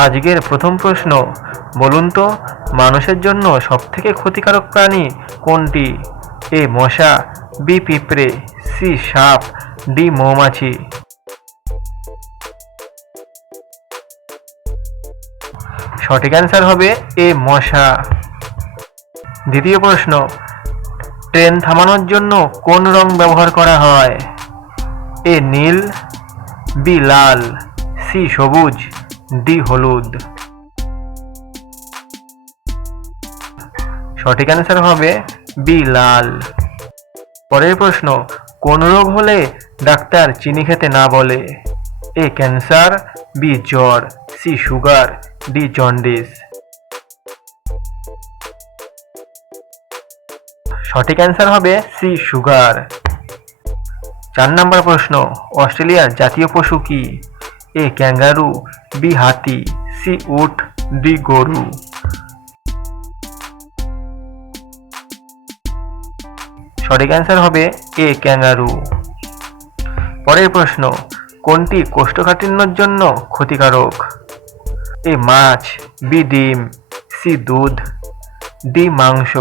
আজকের প্রথম প্রশ্ন, বলুন তো মানুষের জন্য সবথেকে ক্ষতিকারক প্রাণী কোনটি? এ মশা, বি পিঁপড়ে, সি সাপ, ডি মৌমাছি। সঠিক অ্যান্সার হবে এ মশা। দ্বিতীয় প্রশ্ন, ট্রেন থামানোর জন্য কোন রং ব্যবহার করা হয়? এ নীল, বি লাল, সি সবুজ, ডি হলুদ। সঠিক অ্যান্সার হবে বি লাল। পরের প্রশ্ন, কোন রোগ হলে ডাক্তার চিনি খেতে না বলে? এ ক্যান্সার, বি জ্বর, সি সুগার, ডি জন্ডিস। সঠিক অ্যান্সার হবে সি সুগার। 4 নম্বর প্রশ্ন, অস্ট্রেলিয়ার জাতীয় পশু কি? এ ক্যাঙ্গারু, বি হাতি, সি উট, ডি গরু। সঠিক অ্যান্সার হবে এ ক্যাঙ্গারু। পরের প্রশ্ন, কোনটি কোষ্ঠকাঠিন্যের জন্য ক্ষতিকারক? এ মাছ, বি ডিম, সি দুধ, ডি মাংস।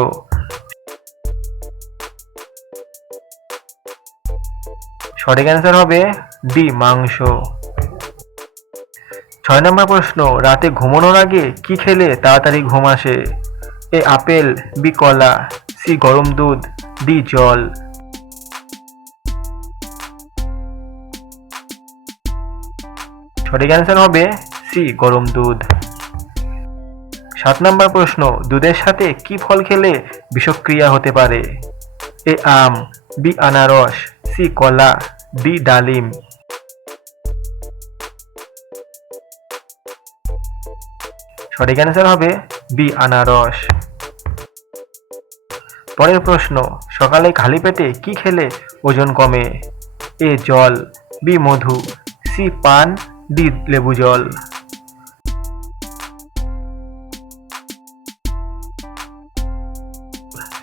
সঠিক অ্যান্সার হবে ডি মাংস। 6 নম্বর প্রশ্ন, রাতে ঘুমানোর আগে কি খেলে তাড়াতাড়ি ঘুম আসে? এ আপেল, বি কলা, সি গরম দুধ, ডি জল। সঠিক অ্যান্সার হবে সি গরম দুধ। 7 নম্বর প্রশ্ন, দুধের সাথে কি ফল খেলে বিষক্রিয়া হতে পারে? এ আম, বি আনারস, সি কলা, ডি ডালিম। সঠিক অ্যান্সার হবে বি আনারস। পরের প্রশ্ন, সকালে খালি পেটে কি খেলে ওজন কমে? এ জল, বি মধু, সি পান, ডি লেবু জল।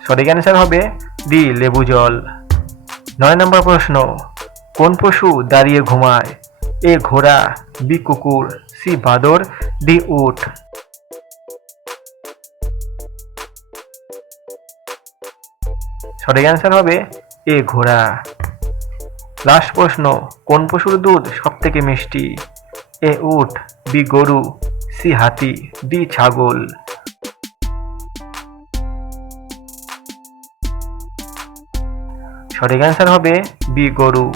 সঠিক অ্যান্সার হবে ডি লেবু জল। 9 নম্বর প্রশ্ন, কোন পশু দাঁড়িয়ে ঘুমায়? এ ঘোড়া, বি কুকুর, সি বাদর, ডি উট। সঠিক অ্যান্সার হবে এ ঘোড়া। লাস্ট প্রশ্ন, কোন পশুর দুধ সব থেকে মিষ্টি? এ উট, বি গরু, সি হাতি, ডি ছাগল। সঠিক অ্যান্সার হবে বি গরু।